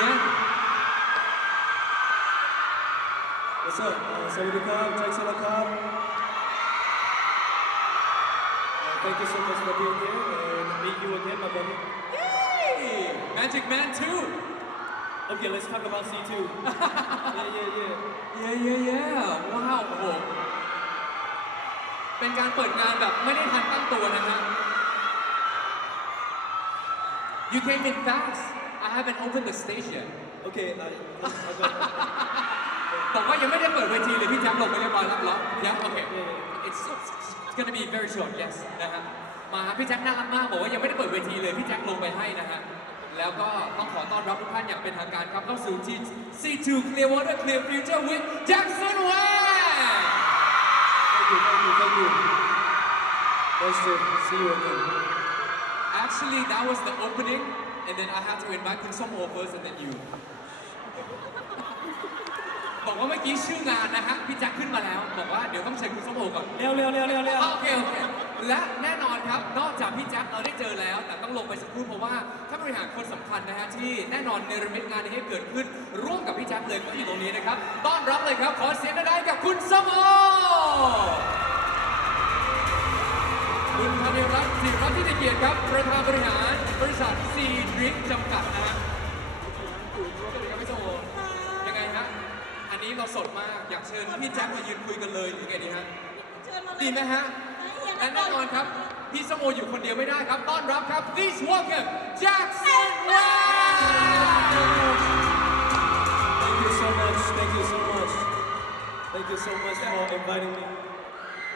man What's up? Uh, Sawadee Krab, Jackson Krab. Uh, thank you so much for being here and meet you again, my brother. Yay! Magic Man 2 Okay, let's talk about C2. yeah, yeah, yeah. เย้เย้เย้ว้าวโอ้โหเป็นการเปิดงานแบบไม่ได้ทันตั้งตัวนะฮะ You came in fast I haven't opened the stage yet Okay, I, I got, บอกว่ายังไม่ได้เปิดเวทีเลยพี่แจ็คลงไปเรียบร้อยแล้วเหรอยังโอเค yeah, it's it's gonna be very short yes นะฮะมาพี่แจ็คน่ารักมากบอกว่ายังไม่ได้เปิดเวทีเลยพี่แจ็คลงไปให้นะฮะแล้วก็ต้องขอต้อนรับทุกท่านอย่างเป็นทางการครับเข้าสู่ที่ C2 Clearwater Clear Future with Jackson Wang thank you, thank you, thank you. Nice to see you again. Actually that was the opening and then I had to invite คุณส้มโอ first and then you บอกว่าเมื่อกี้ชื่องานนะฮะพี่แจ็คขึ้นมาแล้ว บอกว่าเดี๋ยวต้องเชิญคุณส้มโอก่อน เร็วเร็วเร็วเร็วเร็ว โอเคโอเคและแน่นอนครับ นอกจากพี่แจ๊คเราได้เจอแล้ว แต่ต้องลงไปสักครู่เพราะว่าท่านบริหารคนสำคัญนะฮะที่แน่นอนเนรมิตงานนี้ให้เกิดขึ้น ร่วมกับพี่แจ๊คเลยก็อยู่ตรงนี้นะครับ ต้อนรับเลยครับ ขอเสียงได้กับคุณสมโอคุณธนิรัตน์จิรัตน์ที่ได้เกียรติครับประธานบริหาร บริษัทซีดริงจำกัดนะฮะสวัสดีครับพี่สมโอยังไงฮะ อันนี้เราสดมาก อยากเชิญพี่แจ๊คมายืนคุยกันเลยหรือไงดีฮะ เชิญมาเลยดีไหมฮะ และแน่นอนครับ พี่สมโออยู่คนเดียวไม่ได้ครับ ต้อนรับครับ Please welcome Jackson Wang Thank you so much, thank you so much. Thank you so much for inviting me.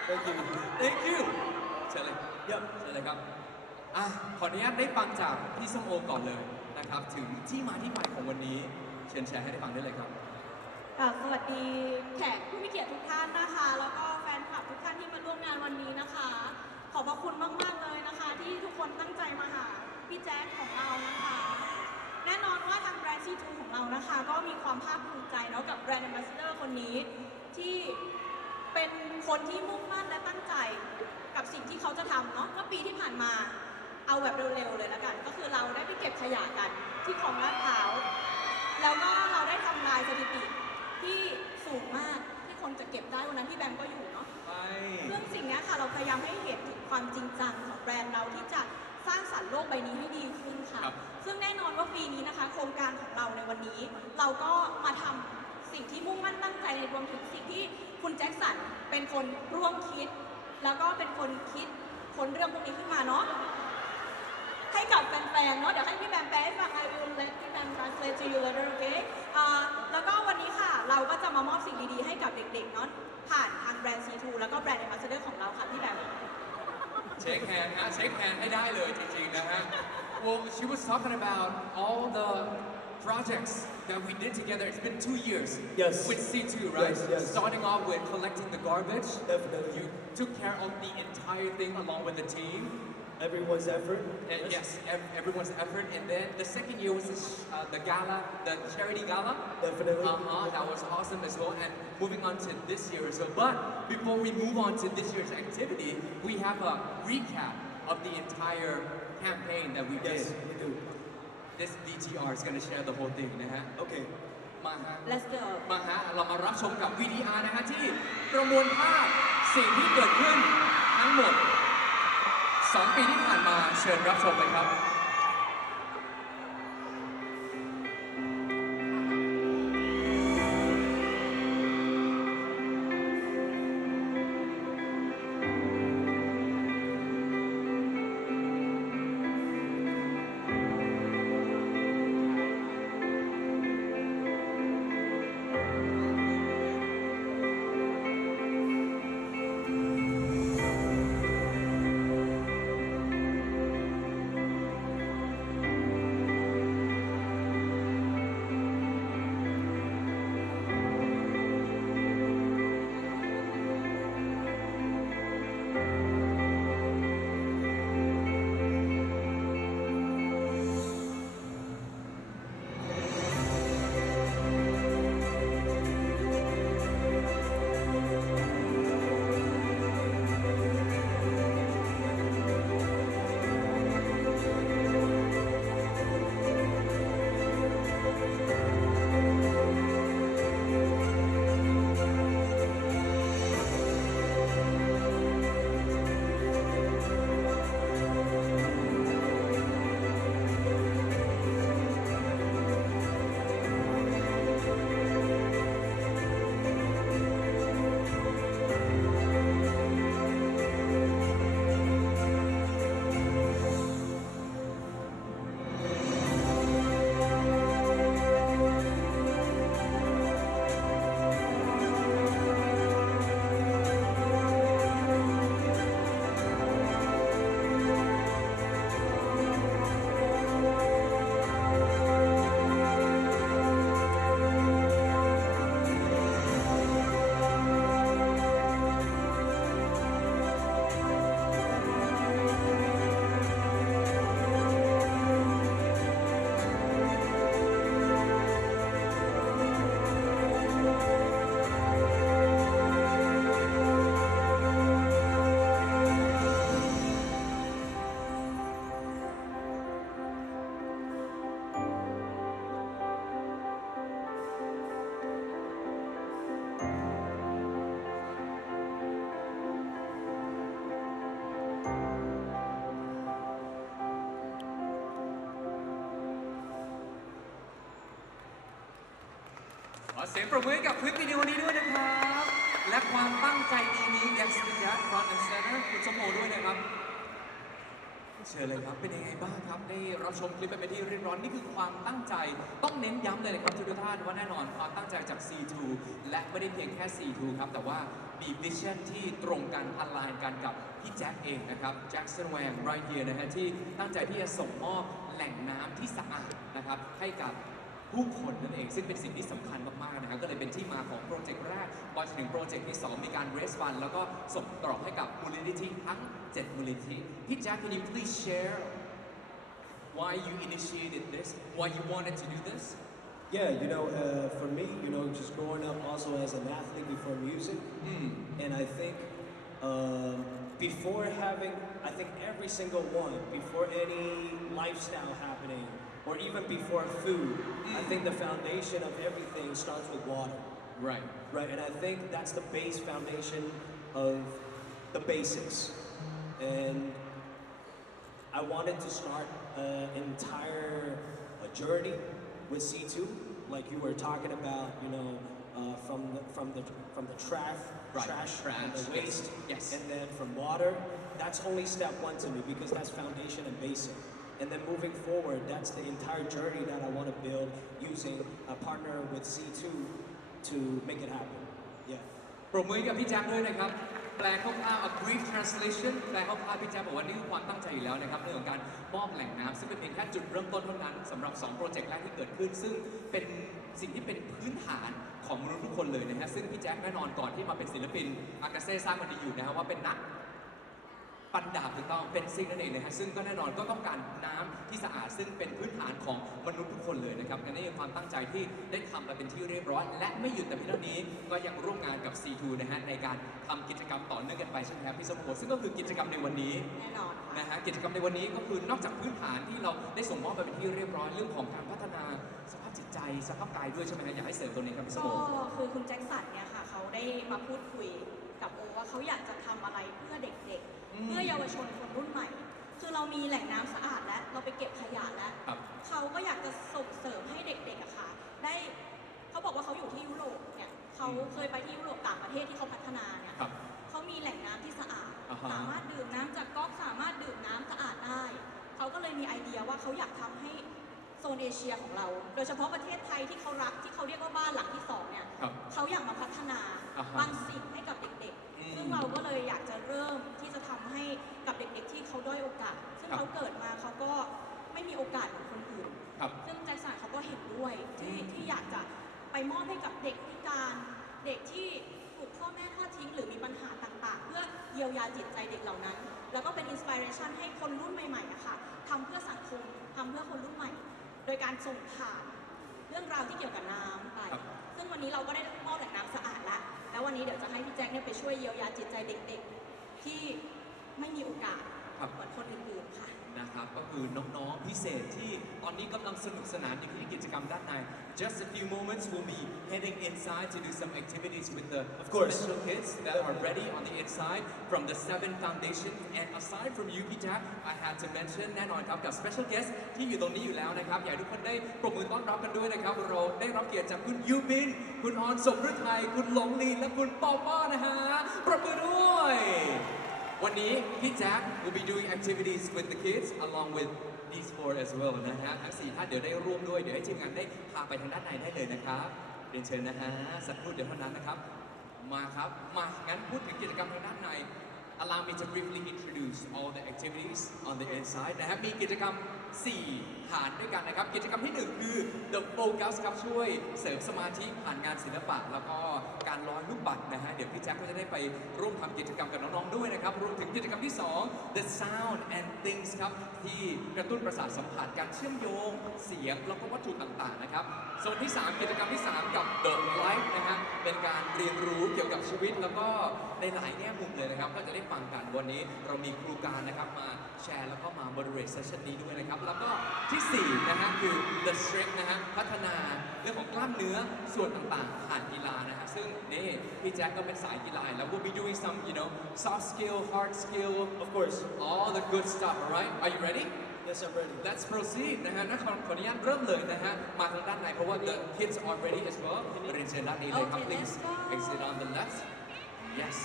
Thank you. Thank you เชิญเลย Yep. เชิญเลยครับ อะขออนุญาตได้ฟังจากพี่ส้มโอก่อนเลยนะครับ ถึงที่มาที่ไปของวันนี้ เชิญแชร์ให้ได้ฟังได้เลยครับ ค่ะสวัสดีแขกผู้มีเกียรติทุกท่านนะคะ แล้วก็แฟนคลับทุกท่านที่มาร่วมงานวันนี้นะคะ ขอบพระคุณมาก ๆ เลยนะคะ ที่ทุกคนตั้งใจมาหาพี่แจ๊คของเรานะคะ แน่นอนว่าทางแบรนด์ซีทูของเรานะคะ ก็มีความภาคภูมิใจเนาะกับแบรนด์ a อ b a s s a d o r คนนี้ที่เป็นคนที่มุ่งมั่นและตั้งใจกับสิ่งที่เขาจะทำเนาะเมื่อปีที่ผ่านมา เอาแบบเร็วๆเลยละกัน ก็คือเราได้ไปเก็บขยะกันที่คลองลาดพร้าว แล้วก็เราได้ทำลายสถิติที่สูงมากที่คนจะเก็บได้วันนั้นที่แบมก็อยู่เนาะ ไปเรื่องสิ่งเนี้ยค่ะเราพยายามให้เห็นถึงความจริงจังของแบรนด์เราที่จะสร้างสรรค์โลกใบนี้ให้ดีขึ้นค่ะ ครับ ซึ่งแน่นอนว่าปีนี้นะคะ โครงการของเราในวันนี้ เราก็มาทำสิ่งที่มุ่งมั่นตั้งใจในรวมถึงสิ่งที่คุณแจ็คสันเป็นคนร่วมคิด แล้วก็เป็นคนคิดคนเรื่องพวกนี้ขึ้นมาเนาะ ให้กับแฟนๆ เนาะเดี๋ยวให้พี่แบมแปลให้ฟัง I will let พี่แบม translate to you later okay อ่าแล้วก็วันนี้ค่ะ เราก็จะมามอบสิ่งดีๆ ให้กับเด็กๆ เนาะผ่านทางแบรนด์ C2 แล้วก็แบรนด์ Ambassador ของเราค่ะพี่แบม เช็คแฮนด์ฮะเช็คแฮนด์ให้ได้เลยจริงๆนะฮะ Well she was talking about all the projects that we did together it's been two years Yes. with C2 right Yes, yes. starting off with collecting the garbage Definitely. you took care of the entire thing along with the team Everyone's effort. And yes, ev- everyone's effort. And then the second year was the, sh- uh, the gala, the charity gala. Definitely. Uh-huh, that was awesome as well. And moving on to this year as well. But before we move on to this year's activity, we have a recap of the entire campaign that we Yes, did. we do. This DTR is going to share the whole thing นะฮะ Okay. มาฮะ Let's go มาฮะ เรามารับชมกับ VDR นะฮะ ที่ประมวลภาพสิ่งที่เกิดขึ้นทั้งหมด 2 ปีที่ผ่านมาเชิญรับชมเลยครับ สียงปรบมือกับคลิปวิดีโอนี้ด้วยนะครับ และความตั้งใจดีนี้ yes พี่แจ๊ค front and center คุณสมโภด้วยนะครับ เชิญเลยครับเป็นยังไงบ้างครับได้รับชมคลิปไปเป็นที่เรียบร้อยนี่คือความตั้งใจต้องเน้นย้ำเลยนะครับทุกท่านว่าแน่นอนความตั้งใจจาก C2 และไม่ได้เพียงแค่ C2 ครับแต่ว่ามีวิชั่นที่ตรงกันอ l ไลน์กันกับพี่แจ็คเองนะครับแจ็คสันแวง right here นะฮะที่ตั้งใจที่จะส่งมอบแหล่งน้ำที่สะอาดนะครับให้กับ ผู้คนนั่นเอง ซึ่งเป็นสิ่งที่สำคัญมากๆนะครับก็เลยเป็นที่มาของโปรเจกต์แรกพอถึงโปรเจกต์ที่ 2 มีการ raise fund แล้วก็ส่งต่อให้กับมูลนิธิทั้ง 7 มูลนิธิพี่แจ็ค can you please share why you initiated this why you wanted to do this Yeah, you know, uh, for me, you know, just growing up also as an athlete before music, อืม and I think um, before having, I think every single one, before any lifestyle happening, or even before food, I think the foundation of everything starts with water, right right? And I think that's the base foundation of the basics. And I wanted to start an entire uh, journey with C2, like you were talking about, you know, uh, from the from the from the trash, Right, trash, trash, and the waste, yes. and then from water. That's only step one to me because that's foundation and basic. And then moving forward, that's the entire journey that I want to build using a partner with C2 to make it happen. Yeah. ปรบมือกับพี่แจ็คด้วยนะครับ แปลคร่าวๆ a brief translation แปลคร่าวๆพี่แจ็คบอกว่านี่คือความตั้งใจอยู่แล้วนะครับเรื่องของการมอบแหล่งน้ำซึ่งเป็นเพียงแค่จุดเริ่มต้นเท่านั้นสำหรับ 2 โปรเจกต์แรกที่เกิดขึ้น ซึ่งเป็นสิ่งที่เป็นพื้นฐานของมนุษย์ทุกคนเลยนะฮะซึ่งพี่แจ็คแน่นอนก่อนที่มาเป็นศิลปินอากาเซ่ทราบมันดีอยู่นะฮะว่าเป็นนัก ปันดาบถูกต้องเป็นซิงนั่นเองนะฮะซึ่งก็แน่นอนก็ต้องการน้ำที่สะอาดซึ่งเป็นพื้นฐานของมนุษย์ทุกคนเลยนะครับนั่นคือความตั้งใจที่ได้ทำมาเป็นที่เรียบร้อย และไม่หยุดแต่เพียงเท่านี้ก็ยังร่วมงานกับ C2 นะฮะในการทำกิจกรรมต่อเนื่องกันไปใช่ไหมครับพี่สมโภชซึ่งก็คือกิจกรรมในวันนี้ แน่นอนค่ะ นะฮะกิจกรรมในวันนี้ก็คือนอกจากพื้นฐานที่เราได้ส่งมอบไปเป็นที่เรียบร้อยเรื่องของการพัฒนาสภาพจิตใจสภาพกายด้วยใช่ไหมฮะอยากให้เสริมตัวนี้ครับพี่สมก็โภชคือคุณแจ็คสันเนี่ยค่ะเขาได้มาพูดคุยกับโอว่าเขาอยากจะทำอะไรเพื่อเด็กอืๆม เพื่อเยาวชนคนรุ่นใหม่ คือเรามีแหล่งน้ำสะอาดแล้ว เราไปเก็บขยะแล้ว ครับ เขาก็อยากจะส่งเสริมให้เด็กๆอะค่ะ ได้เขาบอกว่าเขาอยู่ที่ยุโรปเนี่ยเขาอืมเคยไปที่ยุโรปต่างประเทศที่เขาพัฒนาเนี่ยครับ เขามีแหล่งน้ำที่สะอาด อ่าฮะ สามารถดื่มน้ำจากก๊อกสามารถดื่มน้ำสะอาดได้ เขาก็เลยมีไอเดียว่าเขาอยากทำให้โซนเอเชียของเรา โดยเฉพาะประเทศไทยที่เขารักที่เขาเรียกว่าบ้านหลังที่สองเนี่ย ครับ เขาอยากมาพัฒนาอ่าฮะ บางสิ่งให้กับเด็กอืมๆซึ่ งเราก็เลยอยากจะเริ่มที่จะทำให้กับเด็กๆที่เขาด้อยโอกาส ซึ่งครับ เขาเกิดมาเขาก็ไม่มีโอกาสเหมือนคนอื่น ครับ ซึ่งแจ็คสันเขาก็เห็นด้วยที่อืมที่อยากจะไปมอบให้กับเด็กพิการเด็กที่ถูกพ่อแม่ทอดทิ้ง หรือมีปัญหาต่างๆ เพื่อเยียวยาจิตใจเด็กเหล่านั้น แล้วก็เป็นอินสปิเรชันให้คนรุ่นใหม่ๆอะค่ะทำเพื่อสังคมทำเพื่อคนรุ่นใหม่ โดยการส่งผ่านเรื่องราวที่เกี่ยวกับน้ำไป ครับ ซึ่งวันนี้เราก็ได้มอบแห วแล้ววันนี้เดี๋ยวจะให้พี่แจ็คเนี่ยไปช่วยเยียวยาจิตใจเด็กๆ ที่ไม่มีโอกาสครับ เหมือนคนอื่นๆค่ะ นะครับก็คือน้องๆพิเศษที่ตอนนี้กำลังสนุกสนานอยู่ที่กิจกรรมด้านใน just a few moments we'll be heading inside to do some activities with the Of course. special kids that are ready on the inside from the seven foundation and aside from you P Jack I have to mention แน่นอนครับกับ special guest ที่อยู่ตรงนี้อยู่แล้วนะครับอยากให้ทุกคนได้ปรบมือต้อนรับกันด้วยนะครับเราได้รับเกียรติจากคุณยูบิน คุณออนสมฤทัยคุณหลงลีนและคุณปอป้อนะฮะปรบมือด้วย วันนี้พี่แจ็ค will be doing activities with the kids along with these four as well นะฮะทั้งสี่ท่านเดี๋ยวได้ร่วมด้วย เดี๋ยวให้ทีมงานได้พาไปทางด้านในได้เลยนะครับเรียนเชิญนะฮะสักครู่เดี๋ยวเท่านั้นนะครับ มาครับ มางั้นพูดถึงกิจกรรมทางด้านใน allow me to briefly introduce all the activities on the inside นะฮะมีกิจกรรม4ฐานด้วยกันนะครับ กิจกรรมที่ 1 คือ the focus ครับช่วยเสริมสมาธิผ่านงานศิลปะ แล้วก็การร้อยลูกปัดนะฮะ เดี๋ยวพี่แจ็คก็จะได้ไปร่วมทำกิจกรรมกับน้องๆด้วยนะครับ รวมถึงกิจกรรมที่ 2 the sound and things ครับ ที่กระตุ้นประสาทสัมผัสการเชื่อมโยง เสียงแล้วก็วัตถุต่างๆนะครับโซนที่ 3 กิจกรรมที่ 3 กับ the life นะฮะเป็นการเรียนรู้เกี่ยวกับชีวิตแล้วก็ในหลายแง่มุมเลยนะครับ ก็จะได้ฟังกันวันนี้เรามีครูการนะครับมาแชร์แล้วก็มา moderate session นี้ด้วยนะครับแล้วก็ท4 นะฮะคือ the strength นะฮะพัฒนาเรื่องของกล้ามเนื้อส่วนต่างๆผ่านกีฬานะฮะซึ่งนี่พี่แจ็คก็เป็นสายกีฬาแล้ว we'll be doing some you know soft skill hard skill Of course. all the good stuff alright are you ready Yes, I'm ready. Let's proceed นะฮะนักขอขออนุญาตเริ่มเลยนะฮะ มาทางด้านในเพราะว่า the kids are ready as well เรียนเชิญด้านนี้เลยครับ Okay, please let's go. exit on the left yes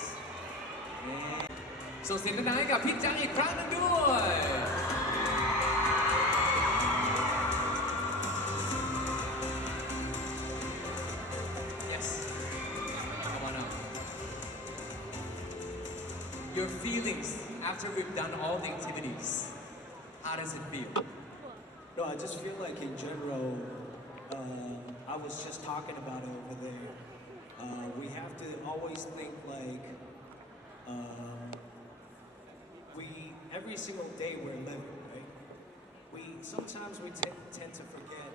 ส่งเสียงดังๆให้กับพี่จังอีกครั้งหนึงด้วย your feelings after we've done all the activities how does it feel No, I just feel like in general, uh, I was just talking about it over there. Uh, we have to always think like uh, we every single day we're living, right? We sometimes we tend, tend to forget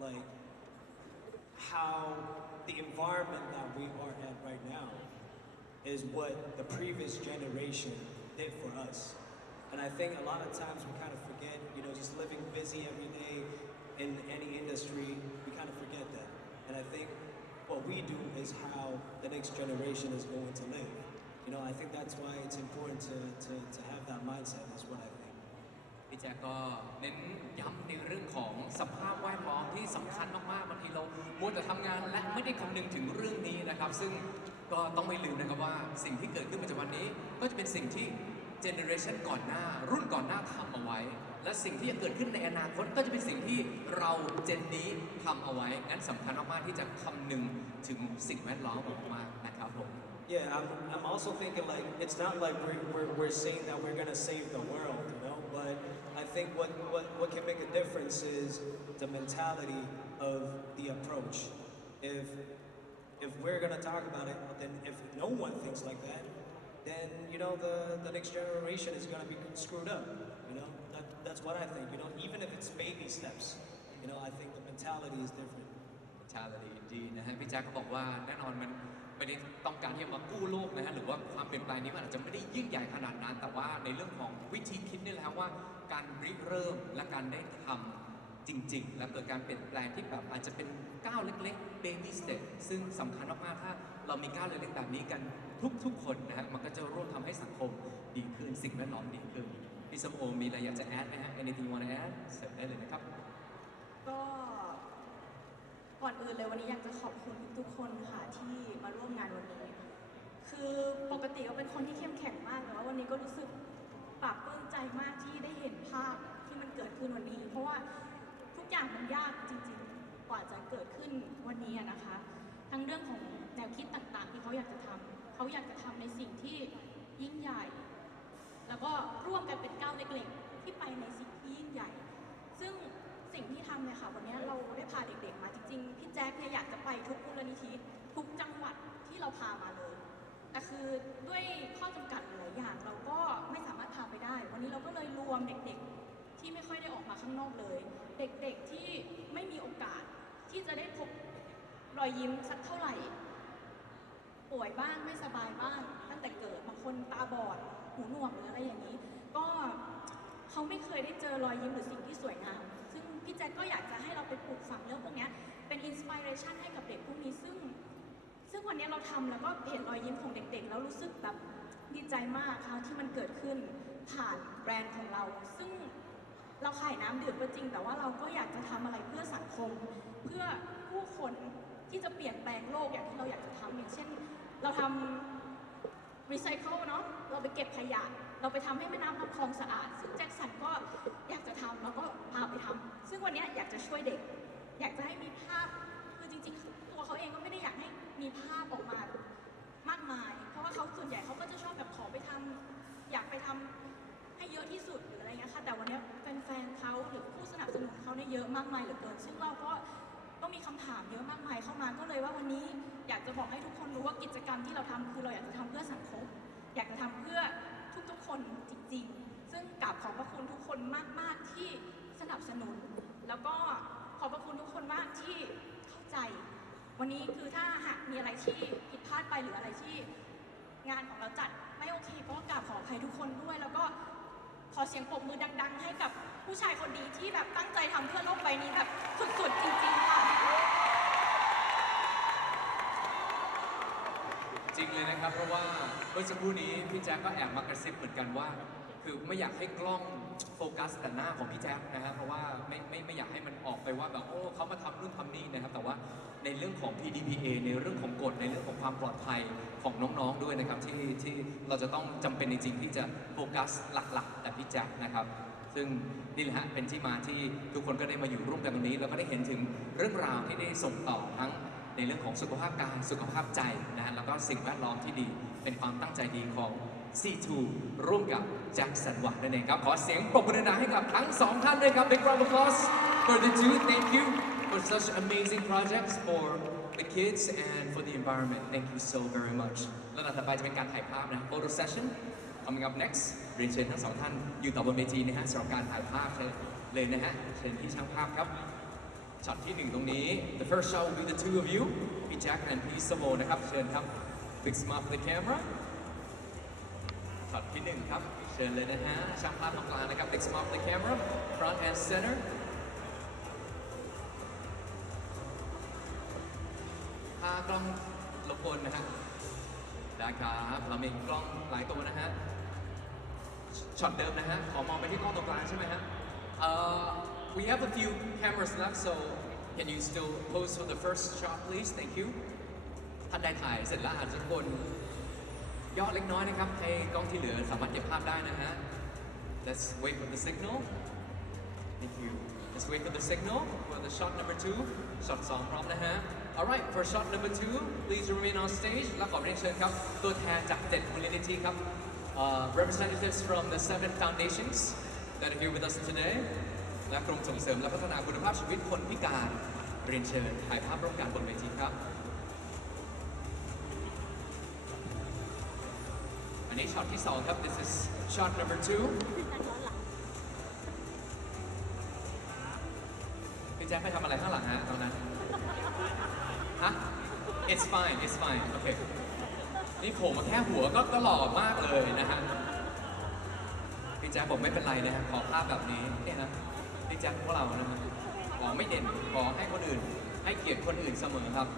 like how the environment that we are at right now is what the previous generation did for us. And I think a lot of times we kind of forget, you know, just living busy every day in any industry, we kind of forget that. And I think what we do is how the next generation is going to live. You know, I think that's why it's important to, to, to have that mindset, is what I think. พี่แจ๊กก็เน้นย้ำในเรื่องของสภาพแวดล้อมที่สำคัญมากๆบางทีเรามัวแต่ทำงานและไม่ได้คำนึงถึงเรื่องนี้นะครับ ซึ่ง ก็ต้องไม่ลืมนะครับว่าสิ่งที่เกิดขึ้นปัจจุบันนี้ ก็จะเป็นสิ่งที่เจเนอเรชันก่อนหน้า รุ่นก่อนหน้าทำเอาไว้ และสิ่งที่จะเกิดขึ้นในอนาคตก็จะเป็นสิ่งที่เราเจนนี้ทำเอาไว้งั้นสำคัญมากๆที่จะคำนึงถึงสิ่งแวดล้อมมากๆนะครับผม Yeah, I'm, I'm also thinking like it's not like we're, we're, we're saying that we're gonna save the world, you know. But I think what, what, what can make a difference is the mentality of the approach. If if we're gonna talk about it, then if no one thinks like that, then you know the, the next generation is gonna be screwed up. You know, that, that's what I think. You know, even if it's baby steps, you know, I think the mentality is different. mentality ดีนะฮะพี่แจ๊คเขาบอกว่าแน่นอนมันไม่ได้ต้องการที่จะมากู้โลกนะฮะหรือว่าความเปลี่ยนแปลงนี้มันอาจจะไม่ได้ยิ่งใหญ่ขนาดนั้น แต่ว่าในเรื่องของวิธีคิดนี่แหละครับว่าการริเริ่มและการได้ทำ จริง ๆ แล้วเกิดการเปลี่ยนแปลงที่แบบอาจจะเป็นก้าวเล็กๆ baby step ซึ่งสำคัญมากๆ ถ้าเรามีก้าวเล็กๆ แบบนี้กันทุกๆ คนนะฮะ มันก็จะร่วมทำให้สังคมดีขึ้น สิ่งแวดล้อมดีขึ้น พี่สมโอมีอะไรอยากจะแอดไหมฮะ anything you wanna add เสริมได้เลยนะครับ ก็ก่อนอื่นเลยวันนี้อยากจะขอบคุณทุกๆคนค่ะที่มาร่วมงานวันนี้ คือปกติก็เป็นคนที่เข้มแข็งมากแต่ว่าวันนี้ก็รู้สึกปลาบปลื้มใจมากที่ได้เห็นภาพที่มันเกิดขึ้นวันนี้ เพราะว่า อย่างมันยากจริงๆ กว่าจะเกิดขึ้นวันนี้อะนะคะ ทั้งเรื่องของแนวคิดต่างๆ ที่เขาอยากจะทำเขาอยากจะทำในสิ่งที่ยิ่งใหญ่ แล้วก็ร่วมกันเป็นก้าวเล็กๆ ที่ไปในสิ่งที่ยิ่งใหญ่ ซึ่งสิ่งที่ทำเนี่ยค่ะวันนี้เราได้พาเด็กๆมาจริงๆ พี่แจ๊คเนี่ยอยากจะไปทุกมูลนิธิทุกจังหวัดที่เราพามาเลย แต่คือด้วยข้อจำกัดหลายอย่างเราก็ไม่สามารถพาไปได้ วันนี้เราก็เลยรวมเด็กๆ ที่ไม่ค่อยได้ออกมาข้างนอกเลย เด็กๆที่ไม่มีโอกาสที่จะได้พบรอยยิ้มสักเท่าไหร่ ป่วยบ้างไม่สบายบ้าง ตั้งแต่เกิดบางคนตาบอดหูหนวกหรืออะไรอย่างนี้ ก็เขาไม่เคยได้เจอรอยยิ้มหรือสิ่งที่สวยงาม ซึ่งพี่แจ็คก็อยากจะให้เราไปปลูกฝังเรื่องพวกนี้เป็นอินสปิเรชันให้กับเด็กพวกนี้ซึ่ง ซึ่งวันนี้เราทำแล้วก็เห็นรอยยิ้มของเด็กๆ แล้วรู้สึกแบบดีใจมากค่ะที่มันเกิดขึ้นผ่านแบรนด์ของเรา ซึ่ง เราขายน้ำดื่มก็จริง แต่ว่าเราก็อยากจะทำอะไรเพื่อสังคม เพื่อผู้คนที่จะเปลี่ยนแปลงโลกอย่างที่เราอยากจะทำอย่างเช่น เราทำรีไซเคิลเนาะเราไปเก็บขยะ เราไปทำให้แม่น้ำลำคลองสะอาด ซึ่งแจ็คสันก็อยากจะทำแล้วก็พาไปทำซึ่งวันนี้อยากจะช่วยเด็ก อยากจะให้มีภาพคือจริงๆ ตัวเขาเองก็ไม่ได้อยากให้มีภาพออกมามากมาย เพราะว่าเขาส่วนใหญ่เขาก็จะชอบแบบขอไปทำอยากไปทำ ให้เยอะที่สุดหรืออะไรเงี้ยค่ะ แต่วันนี้แฟนๆเขาหรือผู้สนับสนุนเขาเนี่ยเยอะมากมายเหลือเกิน ซึ่งเราก็ก็มีคำถามเยอะมากมายเข้ามาก็เลยว่าวันนี้อยากจะบอกให้ทุกคนรู้ว่ากิจกรรมที่เราทำคือเราอยากจะทำเพื่อสังคม อยากจะทำเพื่อทุกๆคนจริง ๆ ซึ่งกราบขอบพระคุณทุกคนมากๆที่สนับสนุน แล้วก็ขอบพระคุณทุกคนมากที่เข้าใจ วันนี้คือถ้าหากมีอะไรที่ผิดพลาดไปหรืออะไรที่งานของเราจัดไม่โอเคก็กราบขออภัยทุกคนด้วย แล้วก็ ขอเสียงปรบมือดัง ๆ ให้กับผู้ชายคนดีที่แบบตั้งใจทำเพื่อโลกใบนี้แบบสุดๆจริงๆค่ะ จริงเลยนะครับ เพราะว่าเมื่อสักครู่นี้พี่แจ๊คก็แอบมากระซิบเหมือนกันว่า คือไม่อยากให้กล้อง โฟกัสแต่หน้าของพี่แจ๊คนะครับเพราะว่าไม่ไม่ไม่อยากให้มันออกไปว่าแบบโอ้เขามาทำนู่นทำนี่นะครับ แต่ว่าในเรื่องของ PDPA ในเรื่องของกฎในเรื่องของความปลอดภัยของน้องๆด้วยนะครับ ที่ที่เราจะต้องจำเป็นจริงๆที่จะโฟกัสหลักๆ แต่พี่แจ๊คนะครับ ซึ่งนี่แหละฮะเป็นที่มาที่ทุกคนก็ได้มาอยู่ร่วมกันตรงนี้ แล้วก็ได้เห็นถึงเรื่องราวที่ได้ส่งต่อทั้งในเรื่องของสุขภาพกายสุขภาพใจนะฮะแล้วก็สิ่งแวดล้อมที่ดีเป็นความตั้งใจดีของ C2 ร่วมกับแจ็คสันหวังนั่นเองครับ ขอเสียงปรบมือดังๆให้กับทั้งสองท่านด้วยครับ Big round of applause for the two thank you for such amazing projects for the kids and for the environment thank you so very much แล้วต่อไปจะเป็นการถ่ายภาพนะ photo session coming up next เรียนเชิญทั้งสองท่านอยู่ต่อบนเวทีนะฮะสำหรับการถ่ายภาพเลยนะฮะเชิญที่ช่างภาพครับช็อตที่หนึ่งตรงนี้ the first shot will be the two of you พี่แจ็ค and พี่สโมนะครับเชิญครับ big smile for the camera ช็อตที่หนึ่งครับ เชิญเลยนะฮะช่างภาพตรงกลางนะครับ big smile for the camera front and center พากล้องรบกวนนะฮะได้ครับเรามีกล้องหลายตัวนะฮะช็อตเดิมนะฮะขอมองไปที่กล้องตรงกลางใช่ไหมฮะ Uh, we have a few cameras left so can you still pose for the first shot please thank you ท่านใดถ่ายเสร็จแล้วอาจจะกด ย่อเล็กน้อยนะครับให้กล้องที่เหลือสามารถเก็บภาพได้นะฮะ Let's wait for the signal Thank you Let's wait for the signal for the shot number two shot สองพร้อมนะฮะ Alright for shot number two please remain on stage และขอเรียนเชิญครับ ตัวแทนจากเจ็ดมูลนิธิครับ uh, representatives from the seven foundations that are here with us today และกรมส่งเสริมและพัฒนาคุณภาพชีวิตคนพิการเรียนเชิญถ่ายภาพร่วมกันบนเวทีครับ นช็อตที่สองครับ this is shot number two พี่แจ๊คไปทำอะไรข้างหลังฮะตอนนั้นฮะ it's fine it's fine โอเคนี่โผล่มาแค่หัวก็ก็หล่อมากเลยนะฮะพี่แจ๊คบอกไม่เป็นไรนะฮะขอภาพแบบนี้เนี่ยนะพี่แจ๊คพวกเรานะฮะขอไม่เด่นขอให้คนอื่น ให้เกียรติคนอื่นเสมอครับ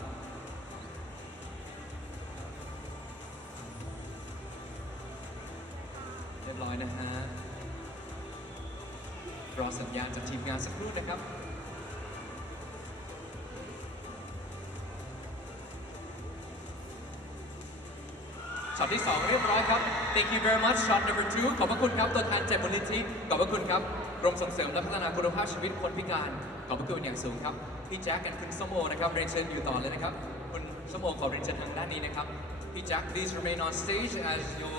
ร้อยนะฮะ รอสัญญาณจากทีมงานสักครู่นะครับช็อตที่ 2 เรียบร้อยครับ thank you very much shot number two ขอบพระคุณครับตัวแทนจากมูลนิธิขอบพระคุณครับกรมส่งเสริมและพัฒนาคุณภาพชีวิตคนพิการ ขอบพระคุณอย่างสูงครับ พี่แจ็คกับคุณสมโอนะครับเรียนเชิญอยู่ต่อเลยนะครับ คุณสมโอขอเรียนเชิญทางด้านนี้นะครับ พี่แจ็ค please remain on stage as you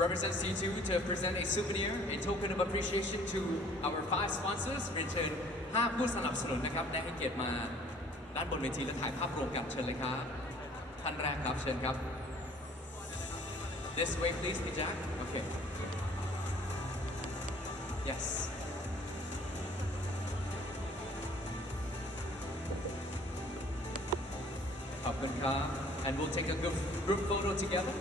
represent C2 to present a souvenir, a token of appreciation to our five sponsors เรียนเชิญห้าผู้สนับสนุนนะครับ ได้ให้เกียรติมาด้านบนเวทีและถ่ายภาพรวมกันเชิญเลยครับ ท่านแรกครับ เชิญครับ This way please พี่แจ็ค Okay Yes ขอบคุณครับ and we'll take a group group photo together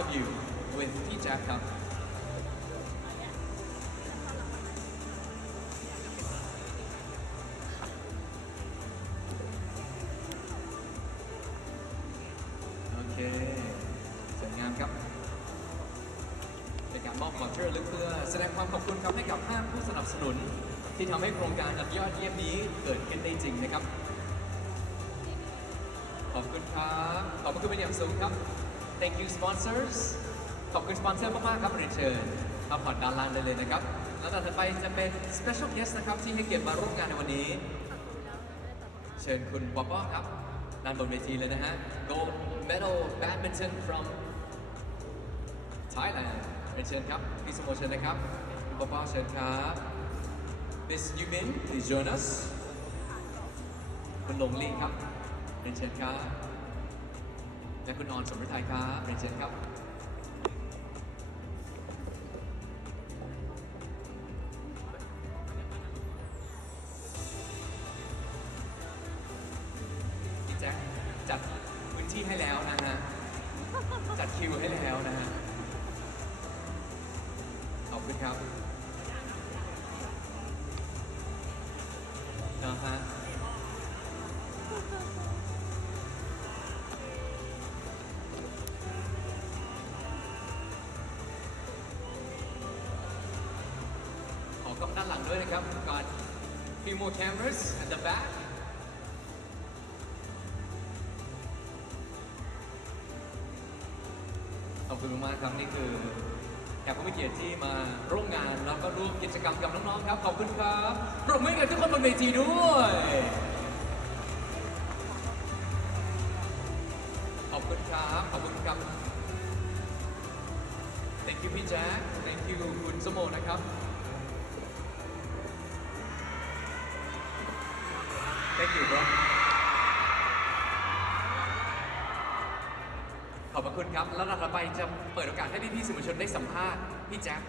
Yes the five of you with พี่แจ็คครับ โอเคสวยงามครับ เป็นการมอบของที่ระลึกเพื่อแสดงความขอบคุณครับให้กับห้าผู้สนับสนุน ที่ทำให้โครงการอันยอดเยี่ยมนี้เกิดขึ้นได้จริงนะครับ ขอบคุณครับ ขอบคุณเป็นอย่างสูงครับ thank you sponsors ขอบคุณสปอนเซอร์มากๆครับเรียนเชิญมาผ่อนด้านล่างได้เลยนะครับ แล้วต่อไปจะเป็น special guest นะครับ ที่ให้เกียรติมาร่วมงานในวันนี้ เชิญคุณป๊อปป้อครับด้านบนเวทีเลยนะฮะ Gold Medal Badminton from Thailand เรียนเชิญครับพี่สมโมเชิญนะครับป๊อปป้อเชิญครับ Miss Yumin please join us คุณหลงลี่ครับเรียนเชิญครับ และคุณออนสมฤทัยครับเรียนเชิญครับ few more cameras at the back ขอบคุณมากๆครับนี่คือแขกผู้มีเกียรติที่มาร่วมงานแล้วก็ร่วมกิจกรรมกับน้องๆครับ ขอบคุณครับปรบมือกับทุกคนบนเวทีด้วย thank you bro ขอบพระคุณครับ แล้วเราต่อไปจะเปิดโอกาสให้พี่ๆสื่อมวลชนได้สัมภาษณ์พี่แจ๊ค